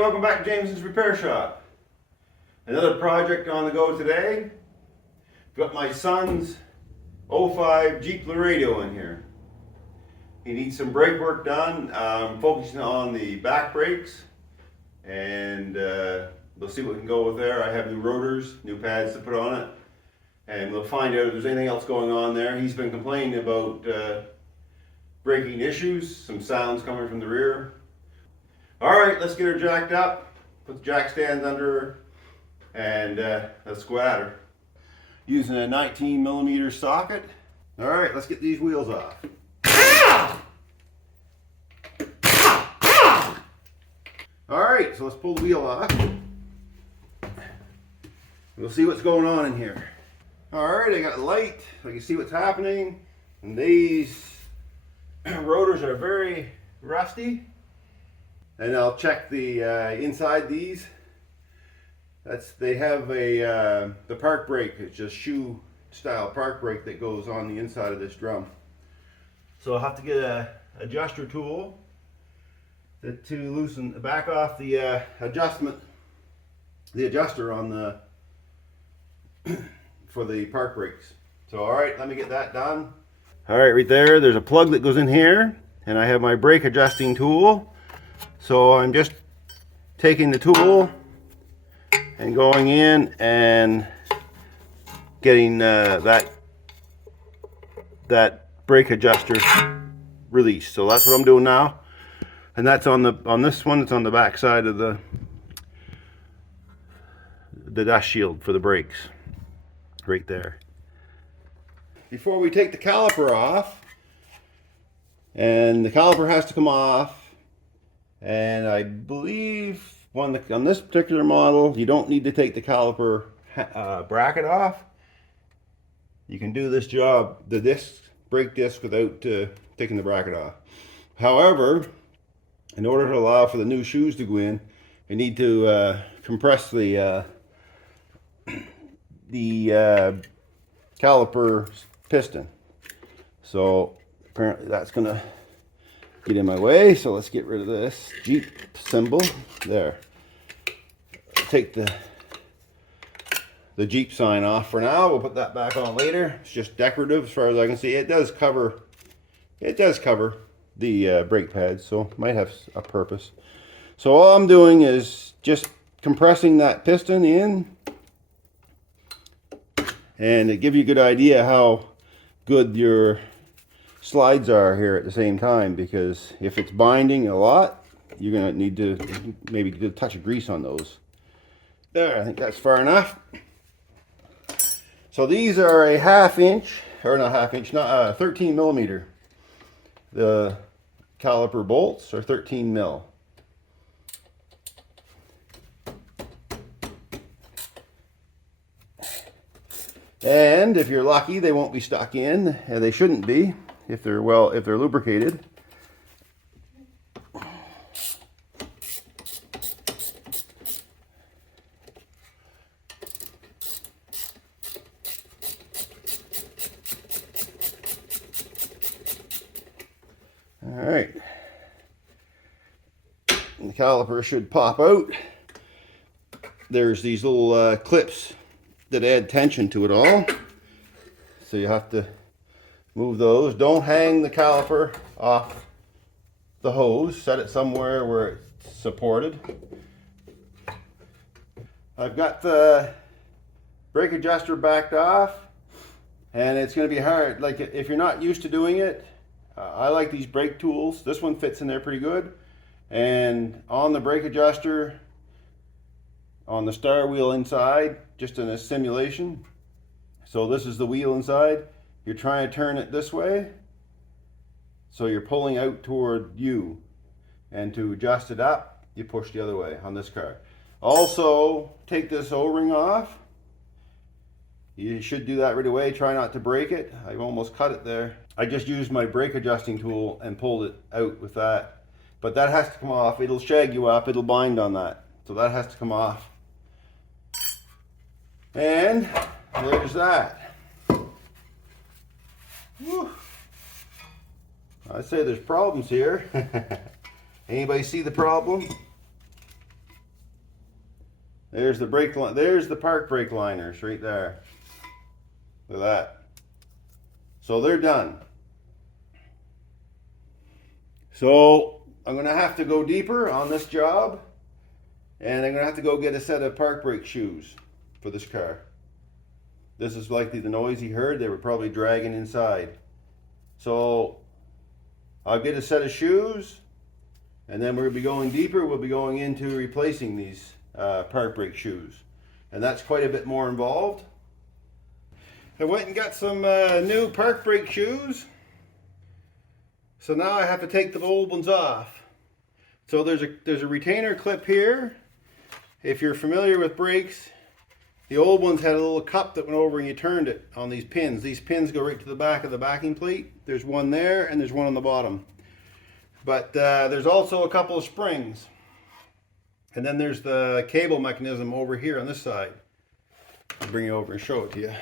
welcome back to Jamieson's Repair Shop. Another project on the go today. Got my son's '05 Jeep Laredo in here. He needs some brake work done, focusing on the back brakes, and we'll see what we can go with there. I have new rotors, new pads to put on it, and we'll find out if there's anything else going on there. He's been complaining about braking issues, some sounds coming from the rear. Alright, let's get her jacked up, put the jack stands under her, and let's go at her. Using a 19mm socket. Alright, let's get these wheels off. Alright, so let's pull the wheel off. We'll see what's going on in here. Alright, I got a light, so I can see what's happening. And these rotors are very rusty. And I'll check the inside these. They have the park brake. It's just shoe style park brake that goes on the inside of this drum. So I'll have to get a adjuster tool to loosen, back off the adjuster on the for the park brakes. So all right, let me get that done. All right, right there's a plug that goes in here, and I have my brake adjusting tool. So I'm just taking the tool and going in and getting that brake adjuster released. So that's what I'm doing now, and that's on this one. It's on the back side of the dust shield for the brakes, right there. Before we take the caliper off, and the caliper has to come off. And I believe on this particular model, you don't need to take the caliper bracket off. You can do this job, the brake disc, without taking the bracket off. However, in order to allow for the new shoes to go in, you need to compress the caliper piston. So apparently that's going to get in my way, so let's get rid of this Jeep symbol there. Take the Jeep sign off for now. We'll put that back on later. It's just decorative as far as I can see. It does cover the brake pads, so might have a purpose. So all I'm doing is just compressing that piston in, and it gives you a good idea how good your slides are here at the same time, because if it's binding a lot, you're going to need to maybe get a touch of grease on those. There, I think that's far enough. So these are a 13mm. The caliper bolts are 13 mil. And if you're lucky, they won't be stuck in, and they shouldn't be if they're lubricated. All right. And the caliper should pop out. There's these little clips that add tension to it all. So you have to move those. Don't hang the caliper off the hose. Set it somewhere where it's supported. I've got the brake adjuster backed off, and it's going to be hard. Like, if you're not used to doing it, I like these brake tools. This one fits in there pretty good. And on the brake adjuster, on the star wheel inside, just in a simulation. So this is the wheel inside. You're trying to turn it this way, so you're pulling out toward you, and to adjust it up, you push the other way on this car. Also, take this O-ring off. You should do that right away. Try not to break it. I've almost cut it there. I just used my brake adjusting tool and pulled it out with that. But that has to come off. It'll shag you up. It'll bind on that. So that has to come off. And there's that. Whew. I'd say there's problems here. Anybody see the problem? There's the brake line. There's the park brake liners right there. Look at that. So they're done. So I'm gonna have to go deeper on this job, and I'm gonna have to go get a set of park brake shoes for this car. This is likely the noise he heard. They were probably dragging inside. So I'll get a set of shoes, and then we'll be going deeper. We'll be going into replacing these park brake shoes, and that's quite a bit more involved. I went and got some new park brake shoes. So now I have to take the old ones off. So there's a retainer clip here. If you're familiar with brakes, the old ones had a little cup that went over and you turned it on these pins. These pins go right to the back of the backing plate. There's one there and there's one on the bottom. But there's also a couple of springs. And then there's the cable mechanism over here on this side. I'll bring it over and show it to you.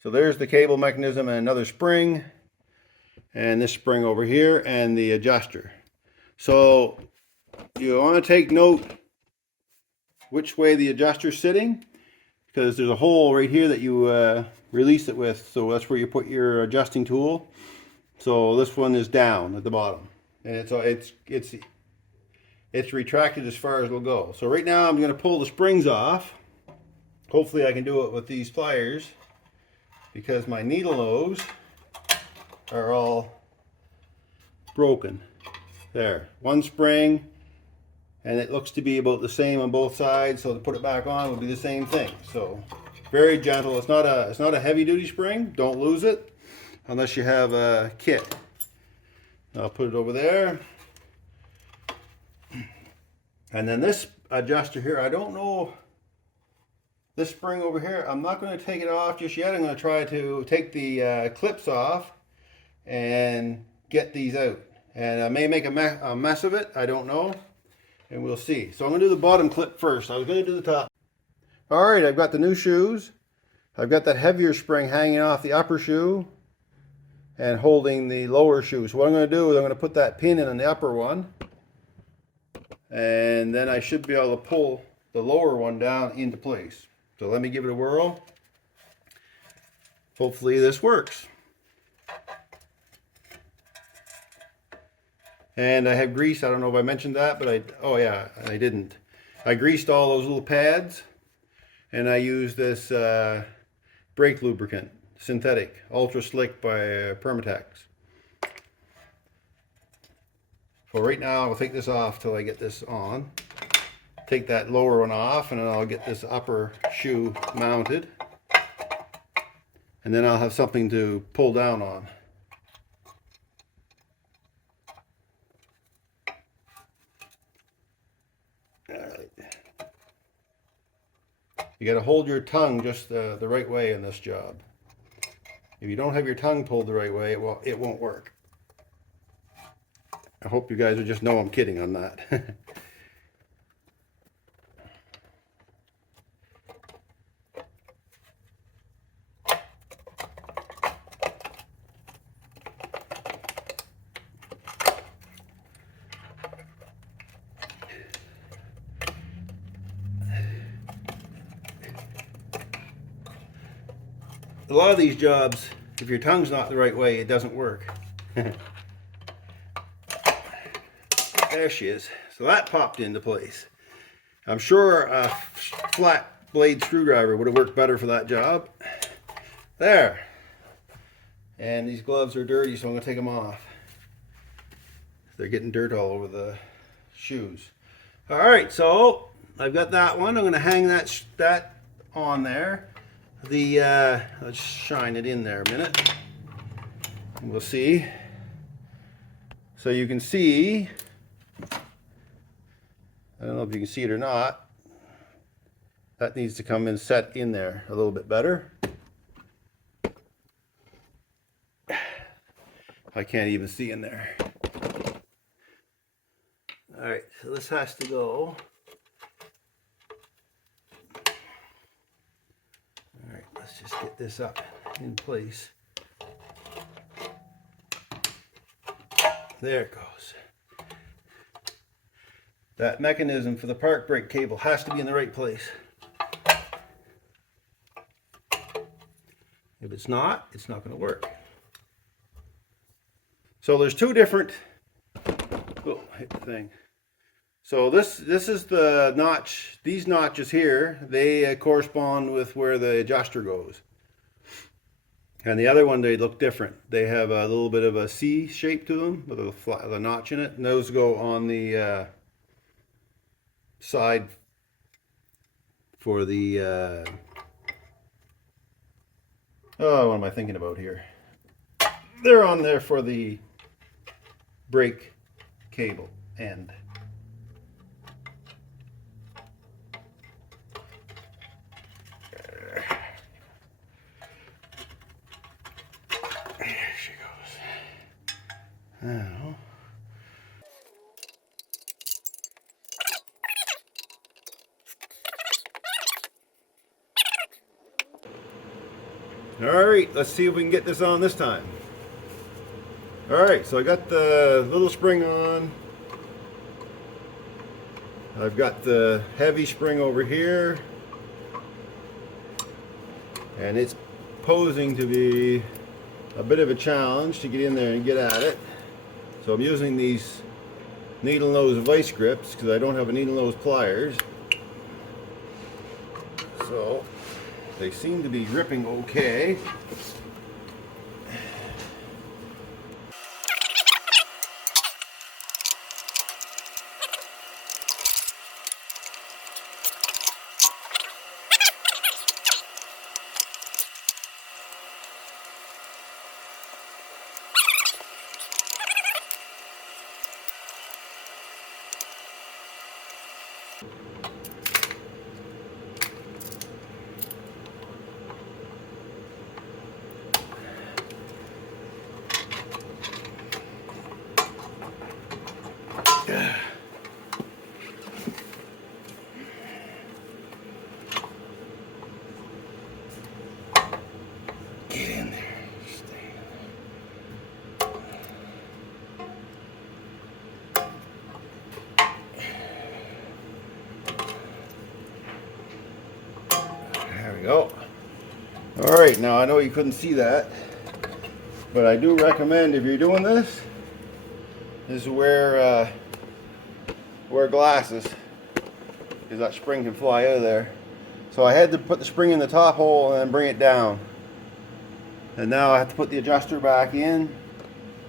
So there's the cable mechanism and another spring. And this spring over here and the adjuster. So you want to take note which way the adjuster's sitting, because there's a hole right here that you release it with. So that's where you put your adjusting tool. So this one is down at the bottom, and it's retracted as far as it'll go. So right now I'm going to pull the springs off. Hopefully I can do it with these pliers, because my needle nose are all broken. There, one spring, and it looks to be about the same on both sides, so to put it back on will be the same thing. So very gentle. It's not a heavy duty spring. Don't lose it unless you have a kit. I'll put it over there. And then this adjuster here, I don't know, this spring over here, I'm not going to take it off just yet. I'm going to try to take the clips off and get these out, and I may make a mess of it. I don't know, and we'll see. So I'm going to do the bottom clip first. I was going to do the top. All right, I've got the new shoes. I've got that heavier spring hanging off the upper shoe and holding the lower shoe. So what I'm going to do is I'm going to put that pin in on the upper one, and then I should be able to pull the lower one down into place. So let me give it a whirl. Hopefully this works. And I have grease. I don't know if I mentioned that, but oh yeah, I didn't. I greased all those little pads, and I used this brake lubricant, synthetic, ultra slick by Permatex. So right now I'll take this off till I get this on. Take that lower one off, and then I'll get this upper shoe mounted, and then I'll have something to pull down on. You got to hold your tongue just the right way in this job. If you don't have your tongue pulled the right way, it won't work. I hope you guys will just know I'm kidding on that. A lot of these jobs, if your tongue's not the right way, it doesn't work. There she is. So that popped into place. I'm sure a flat blade screwdriver would have worked better for that job. There. And these gloves are dirty, so I'm going to take them off. They're getting dirt all over the shoes. All right, so I've got that one. I'm going to hang that on there. Let's shine it in there a minute, and we'll see. So you can see, I don't know if you can see it or not, that needs to come in set in there a little bit better. I can't even see in there. All right, so this has to go. Let's just get this up in place. There it goes. that mechanism for the park brake cable has to be in the right place. If it's not going to work. So there's two different, oh, hit the thing. So this is the notch, these notches here, they correspond with where the adjuster goes. And the other one, they look different. They have a little bit of a C shape to them with a notch in it. And those go on the side for the, oh, what am I thinking about here? They're on there for the brake cable end. There she goes. Now. Alright, let's see if we can get this on this time. Alright, so I got the little spring on. I've got the heavy spring over here. And it's posing to be a bit of a challenge to get in there and get at it. So I'm using these needle nose vice grips because I don't have a needle nose pliers. So they seem to be gripping okay. Get in there. Stay there we go. Alright, now I know you couldn't see that, but I do recommend if you're doing this, is wear glasses, because that spring can fly out of there. So I had to put the spring in the top hole and then bring it down. And now I have to put the adjuster back in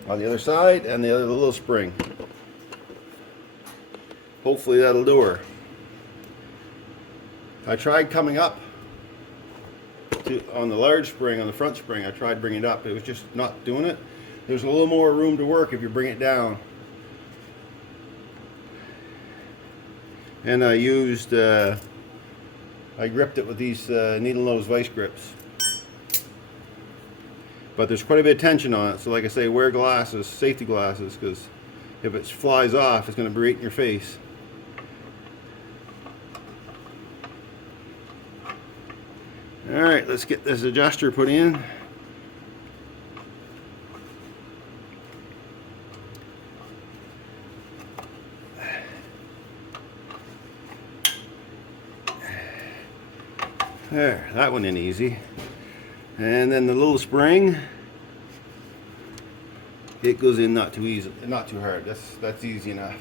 on the other side and the other little spring. Hopefully that'll do her. I tried coming up on the large spring, on the front spring. I tried bringing it up. It was just not doing it. There's a little more room to work if you bring it down. And I used, I gripped it with these needle nose vice grips. But there's quite a bit of tension on it, so like I say, wear glasses, safety glasses, because if it flies off, it's going to be right in your face. Alright, let's get this adjuster put in. There, that went in easy. And then the little spring, it goes in not too easy, not too hard. That's easy enough.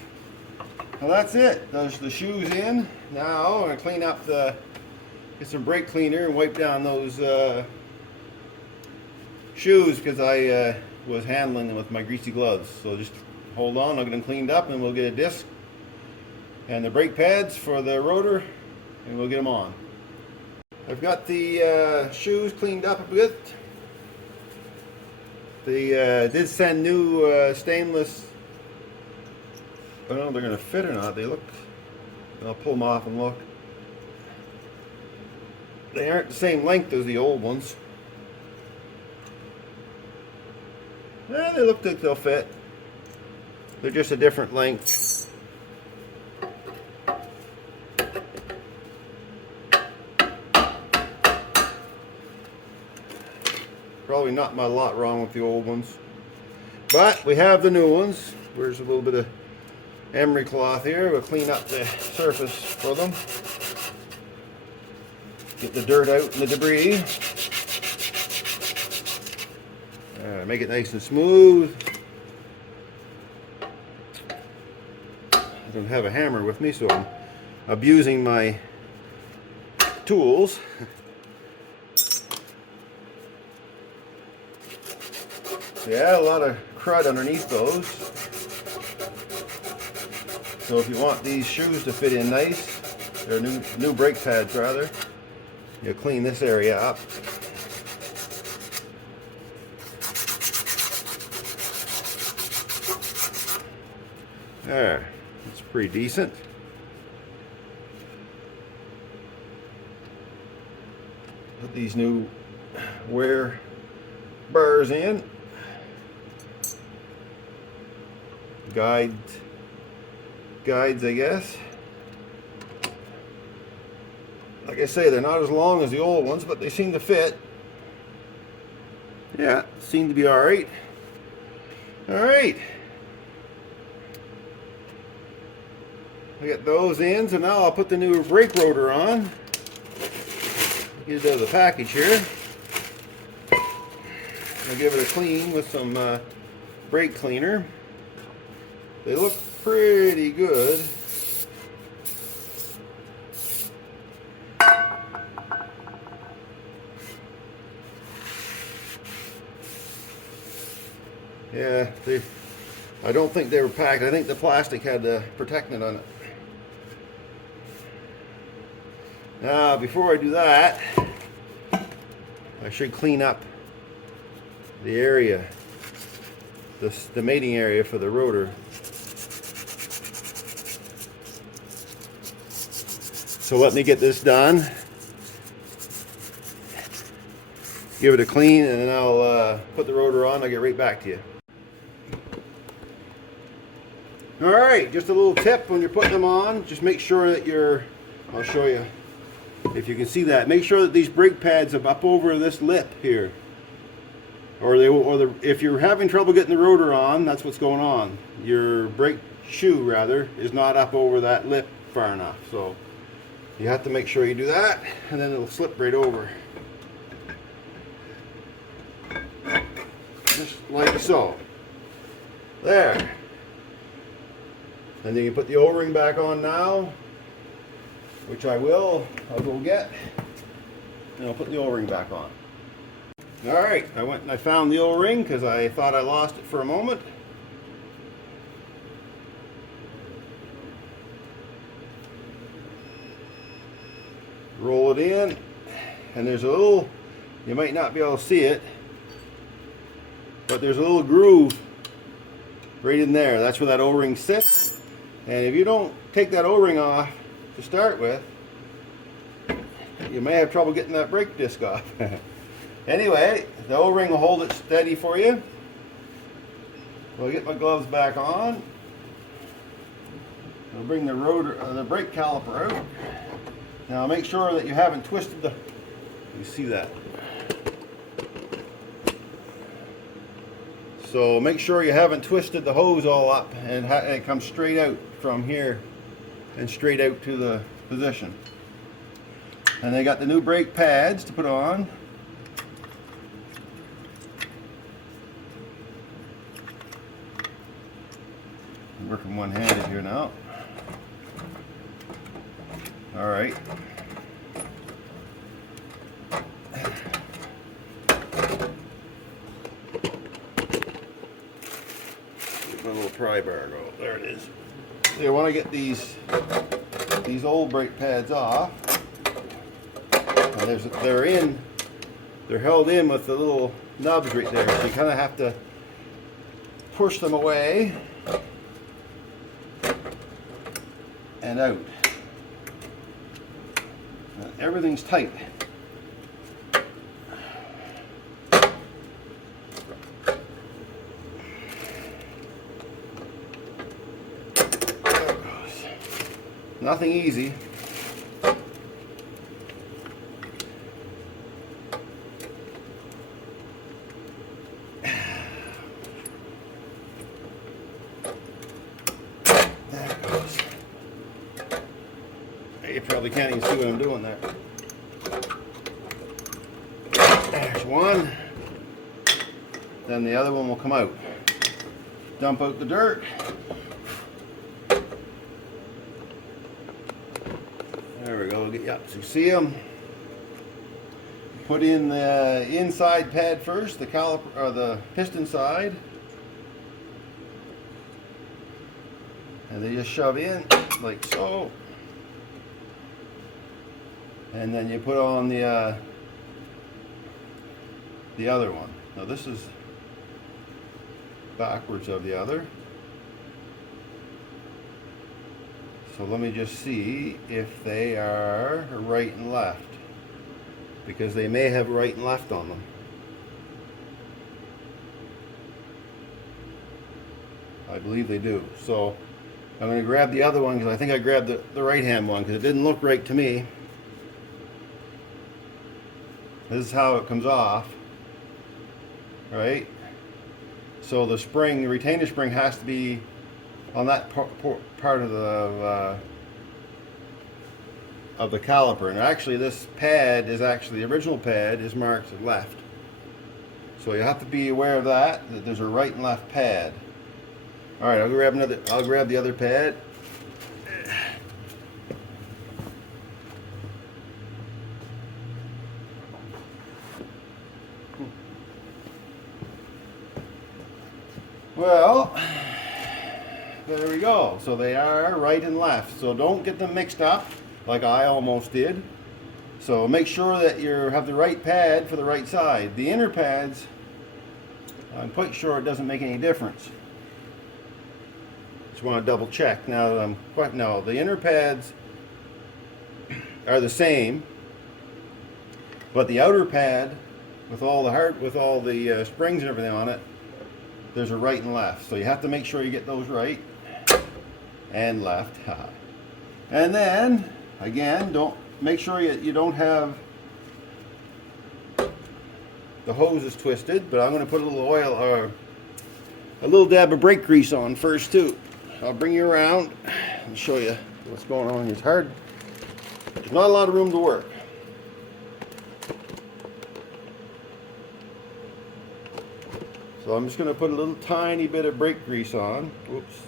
Well, that's it. There's the shoes in. Now I'm gonna clean up get some brake cleaner and wipe down those shoes because I was handling them with my greasy gloves. So just hold on, I'll get them cleaned up and we'll get a disc and the brake pads for the rotor and we'll get them on. I've got the shoes cleaned up a bit. They did send new stainless. I don't know if they're going to fit or not. They look. I'll pull them off and look. They aren't the same length as the old ones. Yeah, they look like they'll fit. They're just a different length. Probably not a lot wrong with the old ones, but we have the new ones. There's a little bit of emery cloth here. We'll clean up the surface for them. Get the dirt out and the debris. Make it nice and smooth. I don't have a hammer with me, so I'm abusing my tools. Yeah, a lot of crud underneath those. So if you want these shoes to fit in nice, they're new brake pads rather, you clean this area up. There, it's pretty decent. Put these new wear bars in. Guides, I guess. Like I say, they're not as long as the old ones, but they seem to fit. Yeah, seem to be all right. All right. I got those in, so now I'll put the new brake rotor on. Get it out of the package here. I'll give it a clean with some brake cleaner. They look pretty good. Yeah, I don't think they were packed. I think the plastic had the protectant on it. Now, before I do that, I should clean up the area, the mating area for the rotor. So let me get this done, give it a clean, and then I'll put the rotor on. I'll get right back to you. Alright, just a little tip when you're putting them on, just make sure that I'll show you if you can see that, make sure that these brake pads are up over this lip here. If you're having trouble getting the rotor on, that's what's going on. Your brake shoe, rather, is not up over that lip far enough. So you have to make sure you do that, and then it'll slip right over. Just like so. There. And then you put the O-ring back on now, which I will. I'll go get, and I'll put the O-ring back on. Alright, I went and I found the O-ring because I thought I lost it for a moment. Roll it in, and there's a little, you might not be able to see it, but there's a little groove right in there. That's where that O-ring sits. And if you don't take that O-ring off to start with, you may have trouble getting that brake disc off. Anyway, the O-ring will hold it steady for you. I'll get my gloves back on. I'll bring the rotor, the brake caliper out. Now make sure that you haven't twisted the, you see that. So make sure you haven't twisted the hose all up and it comes straight out from here and straight out to the position. And they got the new brake pads to put on. I'm working one-handed here now. All right. Get my little pry bar go. There it is. So you want to get these old brake pads off. And they're held in with the little nubs right there. So you kind of have to push them away and out. And everything's tight. Nothing easy. You probably can't even see what I'm doing there. There's one. Then the other one will come out. Dump out the dirt. There we go. Get you up so you see them. Put in the inside pad first, the caliper or the piston side, and they just shove in like so. And then you put on the other one. Now this is backwards of the other. So let me just see if they are right and left, because they may have right and left on them. I believe they do. So I'm going to grab the other one because I think I grabbed the right hand one because it didn't look right to me. This is how it comes off, right? So the spring, the retainer spring, has to be on that part of the caliper. And actually this pad is actually, the original pad is marked left. So you have to be aware of that there's a right and left pad. All right, I'll grab the other pad. Well, there we go. So they are right and left. So don't get them mixed up like I almost did. So make sure that you have the right pad for the right side. The inner pads, I'm quite sure it doesn't make any difference. Just want to double check. Now no, the inner pads are the same, but the outer pad with all the springs and everything on it, there's a right and left. So you have to make sure you get those right and left. And then again, make sure you don't have the hoses twisted, but I'm going to put a little oil or a little dab of brake grease on first too. I'll bring you around and show you what's going on. It's hard. There's not a lot of room to work. So I'm just going to put a little tiny bit of brake grease on. Whoops.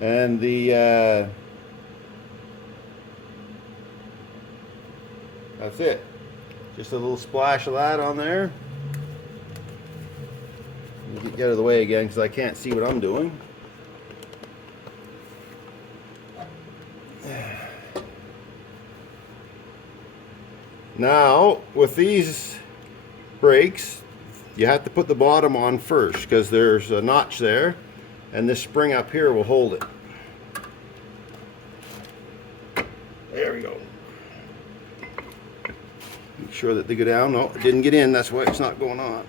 And that's it. Just a little splash of that on there. Let me get out of the way again because I can't see what I'm doing. Now, with these brakes, you have to put the bottom on first because there's a notch there, and this spring up here will hold it. There we go. Make sure that they go down. No, it didn't get in. That's why it's not going on.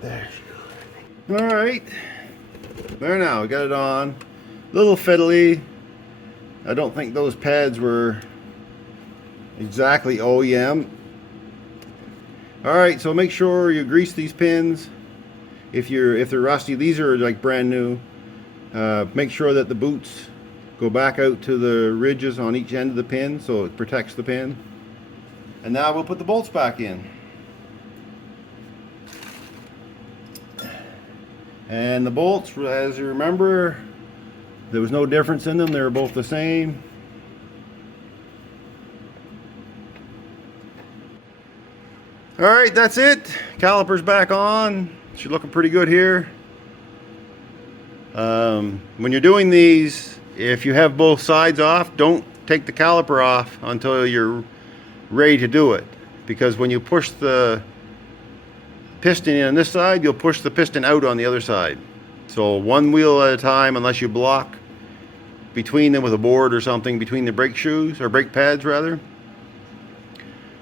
There she goes. All right. There now. We got it on. A little fiddly. I don't think those pads were exactly OEM. All right. So make sure you grease these pins. If they're rusty, these are like brand new. Make sure that the boots go back out to the ridges on each end of the pin so it protects the pin. And now we'll put the bolts back in. And the bolts, as you remember, there was no difference in them. They were both the same. All right, that's it. Caliper's back on. She's looking pretty good here. When you're doing these, if you have both sides off, don't take the caliper off until you're ready to do it. Because when you push the piston in on this side, you'll push the piston out on the other side. So one wheel at a time, unless you block between them with a board or something, between the brake shoes, or brake pads rather.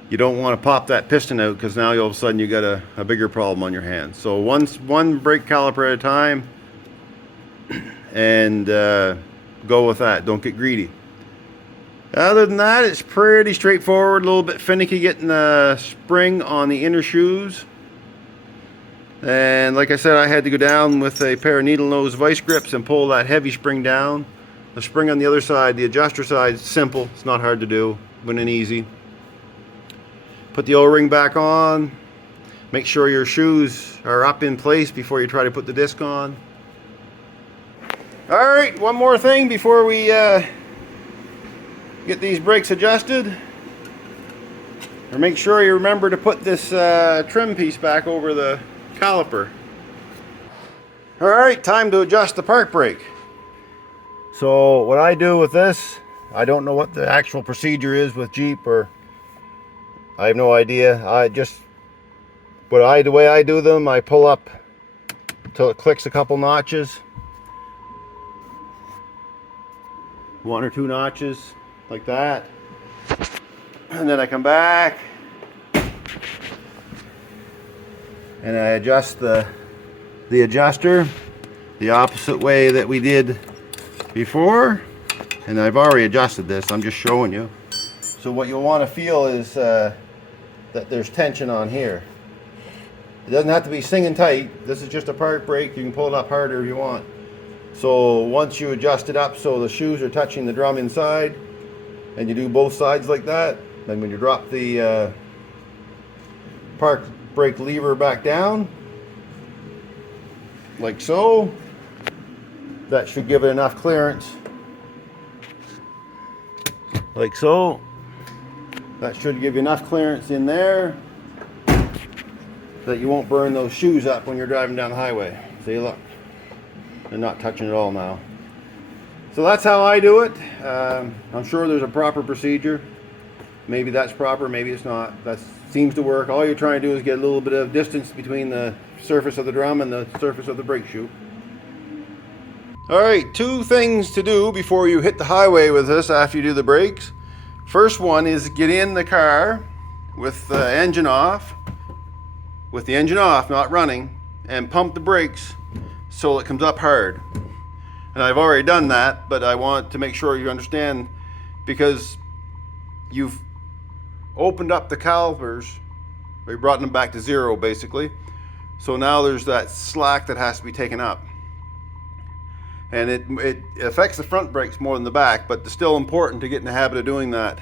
You don't want to pop that piston out because now all of a sudden you got a bigger problem on your hands. So one brake caliper at a time, and go with that. Don't get greedy. Other than that, it's pretty straightforward. A little bit finicky getting the spring on the inner shoes. And like I said, I had to go down with a pair of needle nose vice grips and pull that heavy spring down. The spring on the other side, the adjuster side, is simple. It's not hard to do, went in easy. Put the O-ring back on. Make sure your shoes are up in place before you try to put the disc on. Alright, one more thing before we get these brakes adjusted. Or make sure you remember to put this trim piece back over the caliper. Alright, time to adjust the park brake. So what I do with this, I don't know what the actual procedure is with Jeep, or I have no idea. The way I do them, I pull up until it clicks a couple notches. 1 or 2 notches, like that. And then I come back and I adjust the adjuster the opposite way that we did before. And I've already adjusted this, I'm just showing you. So what you'll want to feel is that there's tension on here. It doesn't have to be singing tight. This is just a park brake. You can pull it up harder if you want. So once you adjust it up so the shoes are touching the drum inside, and you do both sides like that, then when you drop the park brake lever back down, like so, that should give it enough clearance. Like so. That should give you enough clearance in there that you won't burn those shoes up when you're driving down the highway. See, look, they're not touching at all now. So that's how I do it. I'm sure there's a proper procedure. Maybe that's proper, maybe it's not. That seems to work. All you're trying to do is get a little bit of distance between the surface of the drum and the surface of the brake shoe. Alright, 2 things to do before you hit the highway with this after you do the brakes. First one is get in the car with the engine off. With the engine off, not running, and pump the brakes so it comes up hard. And I've already done that, but I want to make sure you understand, because you've opened up the calipers, or you brought them back to 0 basically. So now there's that slack that has to be taken up. And it affects the front brakes more than the back, but it's still important to get in the habit of doing that.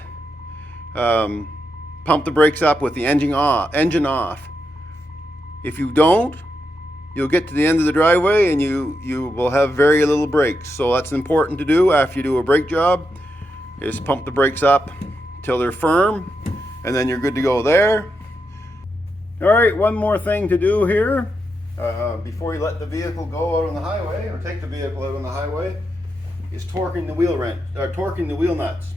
Pump the brakes up with the engine off. If you don't, you'll get to the end of the driveway and you will have very little brakes. So that's important to do after you do a brake job, is pump the brakes up till they're firm, and then you're good to go there. All right, one more thing to do here before you let the vehicle go out on the highway, or take the vehicle out on the highway, is torquing the wheel nuts.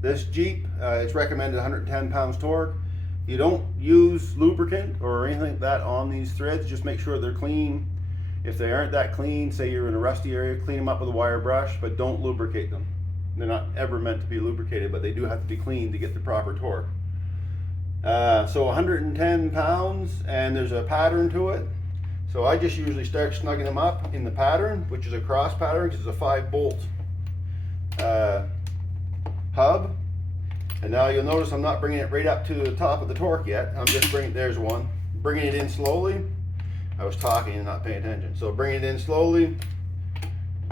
This Jeep, it's recommended 110 pounds torque. You don't use lubricant or anything like that on these threads. Just make sure they're clean. If they aren't that clean, say you're in a rusty area, clean them up with a wire brush, but don't lubricate them. They're not ever meant to be lubricated, but they do have to be clean to get the proper torque. So 110 pounds, and there's a pattern to it. So I just usually start snugging them up in the pattern, which is a cross pattern, because it's a 5-bolt hub. And now you'll notice I'm not bringing it right up to the top of the torque yet. I'm just there's one. Bringing it in slowly. I was talking and not paying attention. So bring it in slowly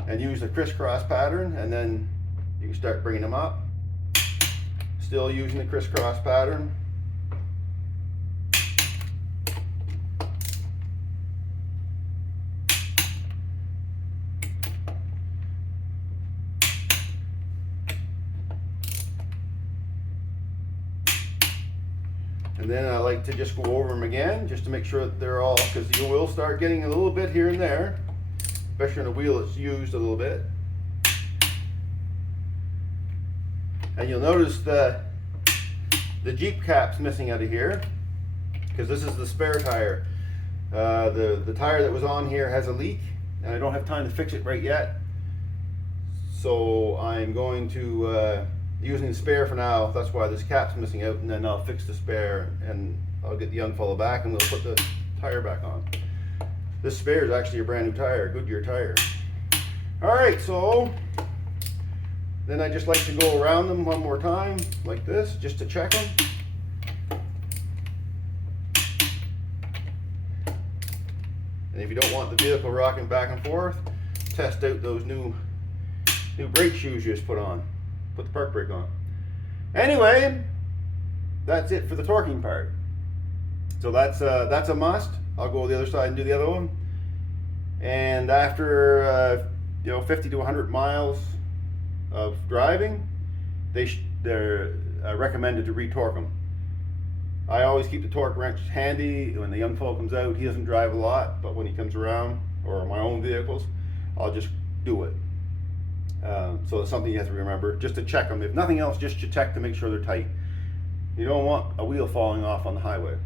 and use the crisscross pattern, and then you can start bringing them up. Still using the crisscross pattern. And then I like to just go over them again, just to make sure that they're all, because you will start getting a little bit here and there, especially on a wheel that's used a little bit. And you'll notice the Jeep cap's missing out of here, because this is the spare tire. The tire that was on here has a leak, and I don't have time to fix it right yet. So I'm going to using the spare for now. That's why this cap's missing out, and then I'll fix the spare and I'll get the young fellow back and we'll put the tire back on. This spare is actually a brand new tire, Goodyear tire. Alright, so Then I just like to go around them one more time, like this, just to check them. And if you don't want the vehicle rocking back and forth, test out those new brake shoes you just put on. Put the park brake on. Anyway, that's it for the torquing part. So that's a must. I'll go to the other side and do the other one. And after 50 to 100 miles of driving, they're recommended to re-torque them. I always keep the torque wrench handy. When the young fellow comes out, he doesn't drive a lot, but when he comes around, or my own vehicles, I'll just do it. So it's something you have to remember, just to check them. If nothing else, just to check to make sure they're tight. You don't want a wheel falling off on the highway.